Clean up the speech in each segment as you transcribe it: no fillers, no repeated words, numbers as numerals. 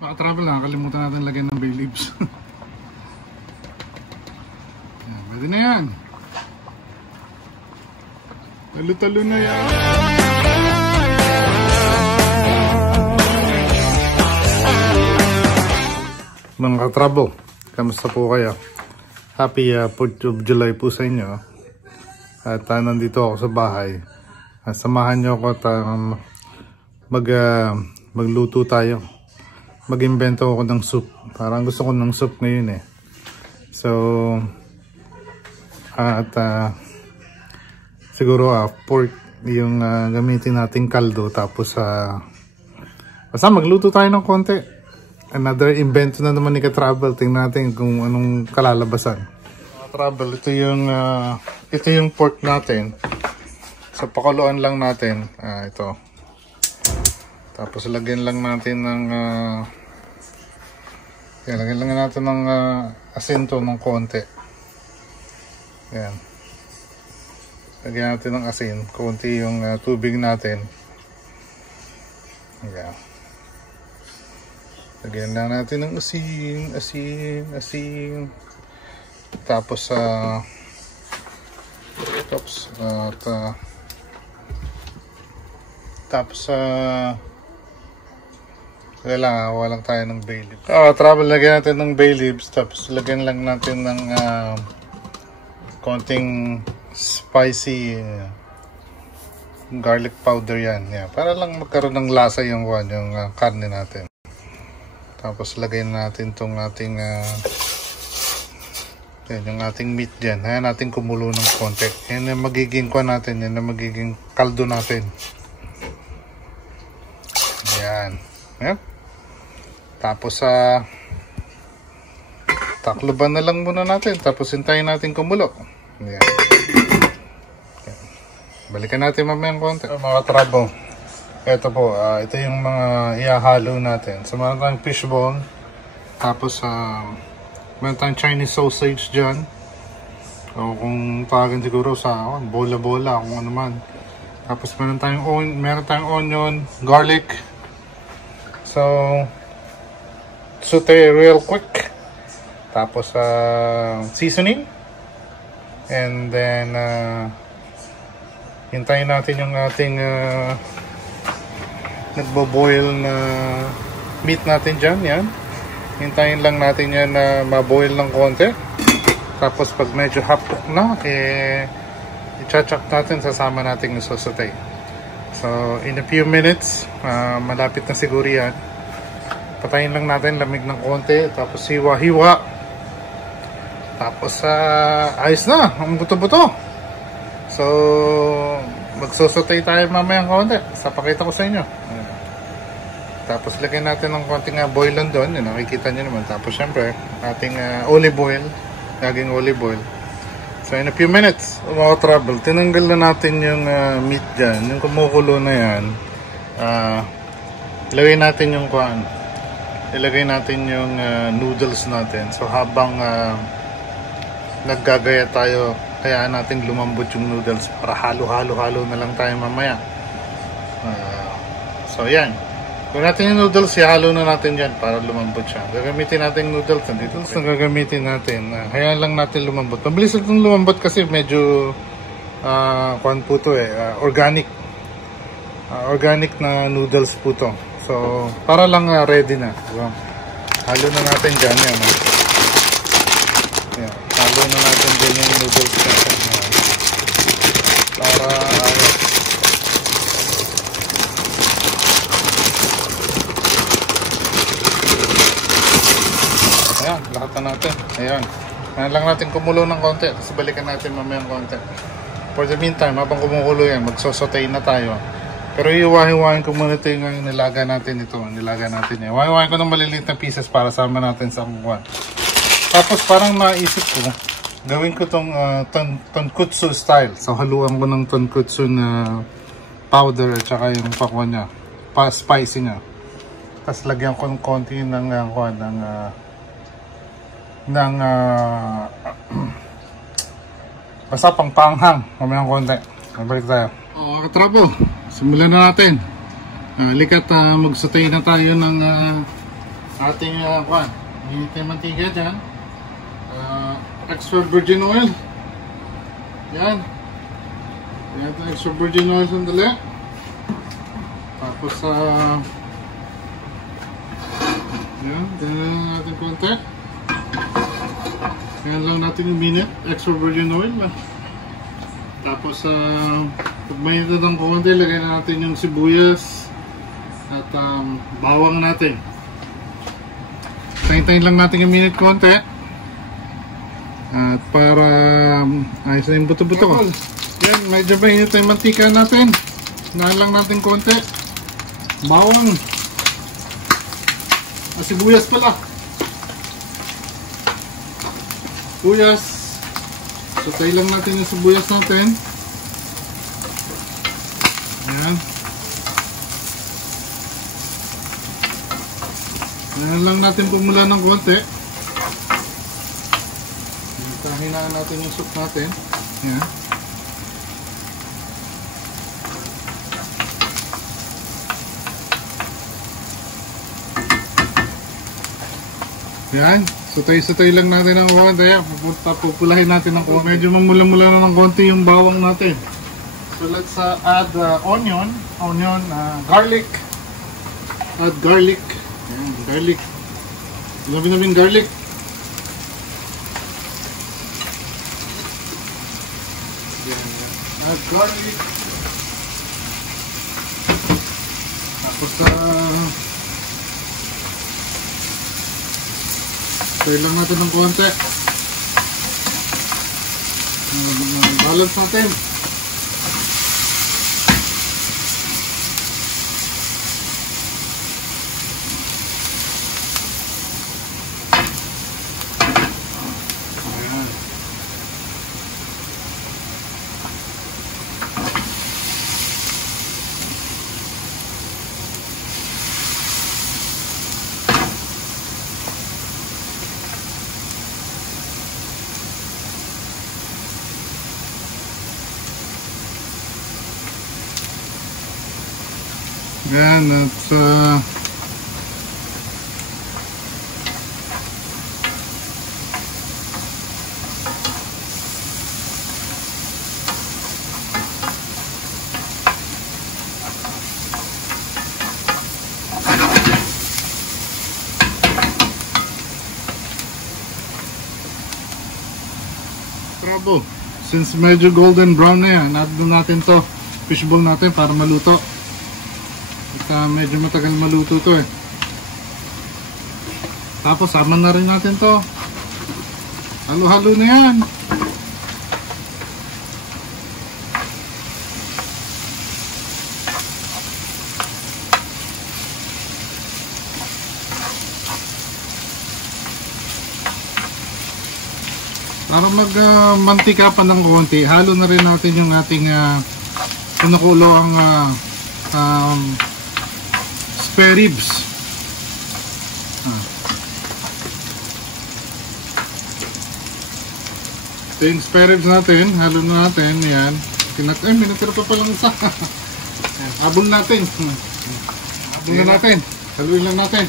Baka travel lang, kalimutan natin lagyan ng bay leaves. Yan, pwede na yan. Talo-talo na yan. Mga katrabo, kamusta po kayo? Happy 4th of July po sa inyo. At nandito ako sa bahay. Samahan nyo ako at magluto tayo. Mag-invento ako ng soup. Parang gusto ko ng soup ngayon eh. So, siguro pork yung gamitin nating kaldo. Tapos, basta magluto tayo ng konti. Another invento na naman ni Ka-Travel. Tingnan natin kung anong kalalabasan. Travel, ito yung pork natin. So, pakuluan lang natin. Ito. Tapos, lagyan lang natin ng lagyan lang natin ng asin to ng konti. Yan. Lagyan natin ng asin. Konti yung tubig natin. Yan. Lagyan lang natin ng asin. Tapos walang tayo ng bay leaves. Lagyan natin ng bay leaves. Tapos lagyan lang natin ng konting spicy garlic powder yan. Yeah, para lang magkaroon ng lasa yung karne natin. Tapos lagay natin tong ating yung ating meat dyan. Hayaan natin kumulo ng konti. Yan ang magiging natin. Yan ang magiging kaldo natin. Yan. Yan. Tapos takloban na lang muna natin. Tapos hintayin natin kumulo. Yan. Balikan natin mamayang konti. Mga trabo. Ito po, ito yung mga ihahalo natin. So, meron tayong fishbone. Tapos, meron tayong Chinese sausage dyan. O kung tawagan siguro sa bola-bola, kung ano man. Tapos, meron tayong onion, garlic. So, saute real quick. Tapos, seasoning. And then, hintayin natin yung ating nagbo-boil na meat natin dyan, yan. Hintayin lang natin yan na maboil ng konti. Tapos pag medyo half cook na, i-chachak natin, sasama natin yung saute. So, in a few minutes, malapit na siguro yan. Patayin lang natin, lamig ng konti, tapos hiwa-hiwa. Tapos, ayos na, ang buto-buto. So, magsasaute tayo mamayang konti. Pakita ko sa inyo. Tapos lagyan natin ng konting boilan doon. Yun, nakikita nyo naman. Tapos syempre, ating olive oil. Laging olive oil. So in a few minutes, mga trouble, tinanggal na natin yung meat dyan. Yung kumukulo na yan. Ilagay natin yung ilagay natin yung noodles natin. So habang naggagaya tayo, kaya natin lumambot yung noodles para halo-halo na lang tayo mamaya. So yan. Kung natin yung noodles, ihalo na natin dyan para lumambot siya. Gagamitin natin yung noodles. Noodles na gagamitin natin. Hayaan lang natin lumambot. Mabilis itong lumambot kasi medyo po to organic. Organic na noodles po to. So, para lang ready na. Diba? Halo na natin dyan. Yan. Yan. Halo na natin dyan yung noodles natin. Para ayan, lahat na natin. Ayan. Ayan lang natin kumulo ng konti. Tapos balikan natin mamayang konti. For the meantime, habang kumukulo yan, magsosotayin na tayo. Pero iwahiwain ko muna ito yung nilaga natin ito. Nilaga natin yan. Iwahiwain ko ng maliliit na pieces para sama natin sa kukuhan. Tapos parang naisip ko, gawin ko itong tonkotsu style. So haluan ko ng tonkotsu na powder at saka yung pakwan niya. Spicy niya. Tapos lagyan ko ng konti ng basta pangpanghang. Mamayang konti. Balik tayo. Katrapo, simulan na natin. Likat magsatay na tayo ng ating init na mantika dyan. Extra virgin oil. Yan. Yan ito extra virgin oil sandali. Tapos yan, ganyan natin konti. Ganyan lang natin yung minute. Extra virgin oil. Tapos pag mainit na ng konti, lagay na natin yung sibuyas at bawang natin. Tayin-tayin lang natin yung minute konti. At para ayos na yung buto-buto ko. Yan, medyo mainit na yung mantika natin. Hinahan lang natin konti. Bawang. Sibuyas pala. Sibuyas. So tayo lang natin yung sibuyas natin. Ayan. Ayan lang natin pumula ng konti. Hinaan natin yung soup natin. Ayan. Ayan. Sutay-sutay lang natin ng konti. Pupulahin natin ng konti. Medyo mamula-mula na ng konti yung bawang natin. So let's add onion, garlic. Add garlic. Ayan, garlic. Labi-labing garlic. Add garlic. Tapos tayo lang natin ng konti. Balance natin. Yan, at trouble. Since medyo golden brown na yan, add natin to fishball natin para maluto. Medyo matagal maluto to eh. Tapos sama na rin natin to. Halo-halo na yan. Para magmantika pa ng konti, halo na rin natin yung ating pinukulo ang spare ribs. Ito yung spare ribs natin. Halo na natin. Yan. Minatira pa palang isa. Abol natin. Abol na natin. Haluin lang natin.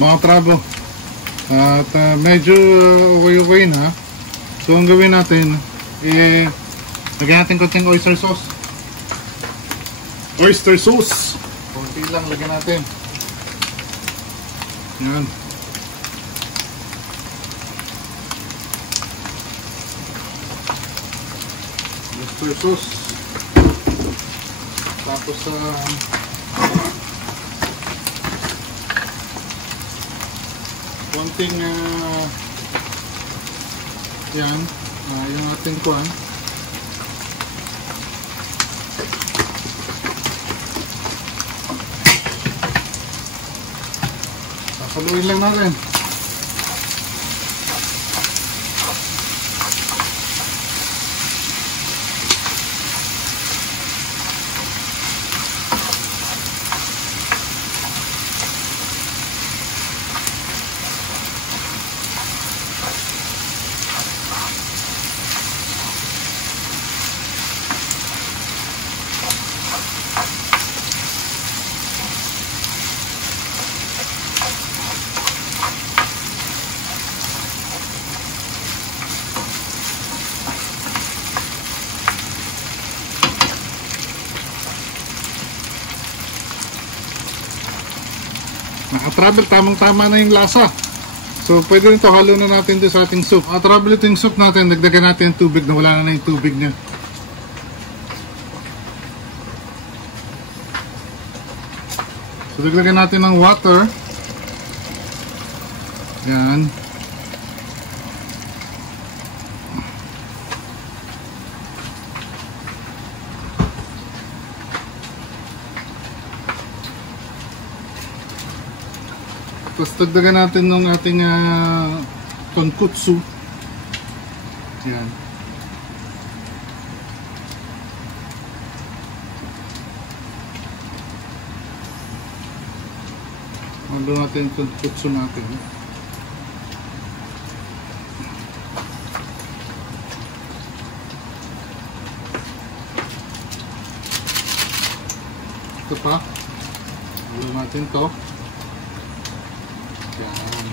Mga trabo. At medyo okay na. So ang gawin natin, lagyan natin konting oyster sauce. Oyster sauce. Konti lang lagyan natin. Yan. oyster sauce. Tapos konting yan, yung ating kuan. Haluin lang natin. Naka-travel, tamang-tama na yung lasa. So, pwede rin ito, halo na natin doon sa ating soup. Naka-travel ito yung soup natin, dagdagan natin yung tubig na wala na yung tubig niya. So, dagdagan natin ng water. Yan. Tapos dagdagan natin ng ating tonkotsu. Yan. Mando natin yung tonkotsu natin. Ito pa. Mando natin to. Yan.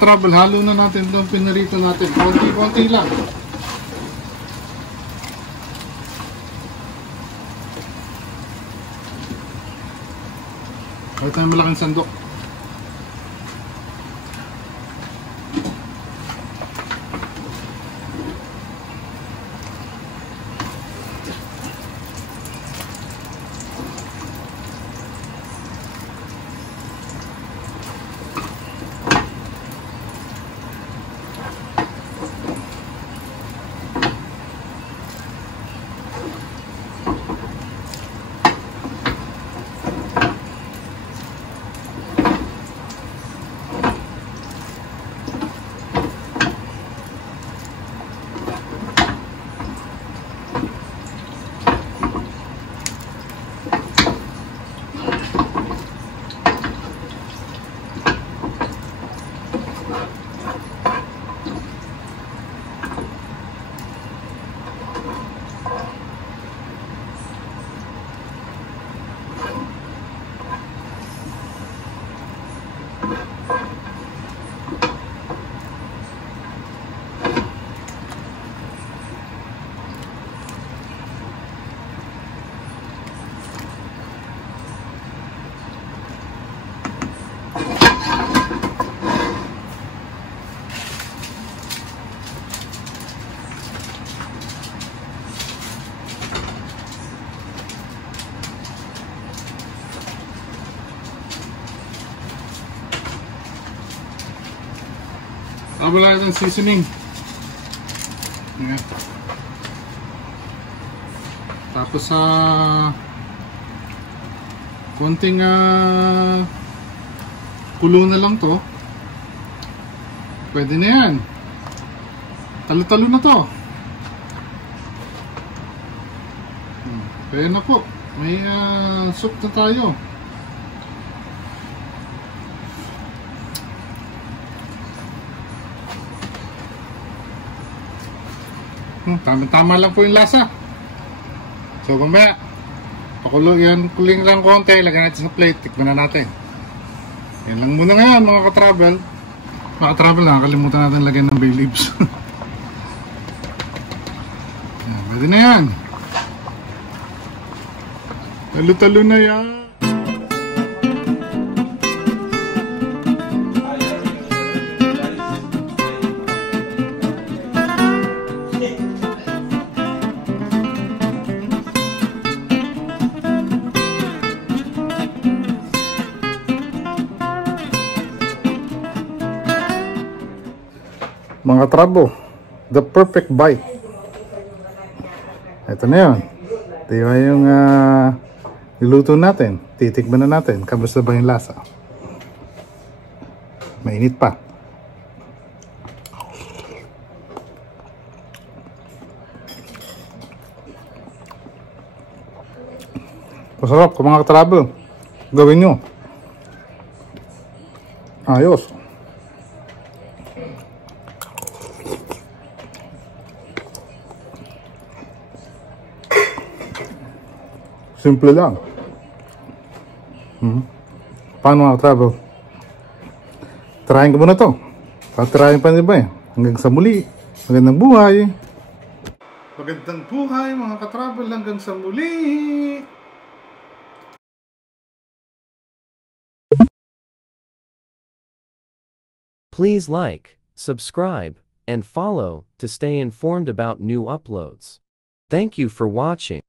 Trouble, halo na natin itong pinarito natin. Konti-konti lang. Kahit tayo malaking sandok. Wala ng seasoning. Ayan. Tapos konting kulo na lang to. Pwede na yan. Talo-talo na to. Kaya na po. May soup na tayo. Tama-tama lang po yung lasa. So mamaya kuling lang konti, lagyan natin sa plate, tikman na natin. Yan lang muna ngayon mga ka-travel. Mga ka-travel, nakakalimutan natin lagyan ng bay leaves. Yan, Pwede na yan. Talo-talo na yan. Mga trabo, the perfect bite. Ito na yun. Ito yung niluto natin. Titikman na natin. Kamusta ba yung lasa? Mainit pa. Masarap kung mga trabo. Gawin nyo. Ayos. Simple lang. Paano mga travel? Trying ko muna to. Trying pa rin ba eh. Hanggang sa muli. Magandang buhay. Magandang buhay mga ka-travel. Hanggang sa muli. Please like, subscribe, and follow to stay informed about new uploads. Thank you for watching.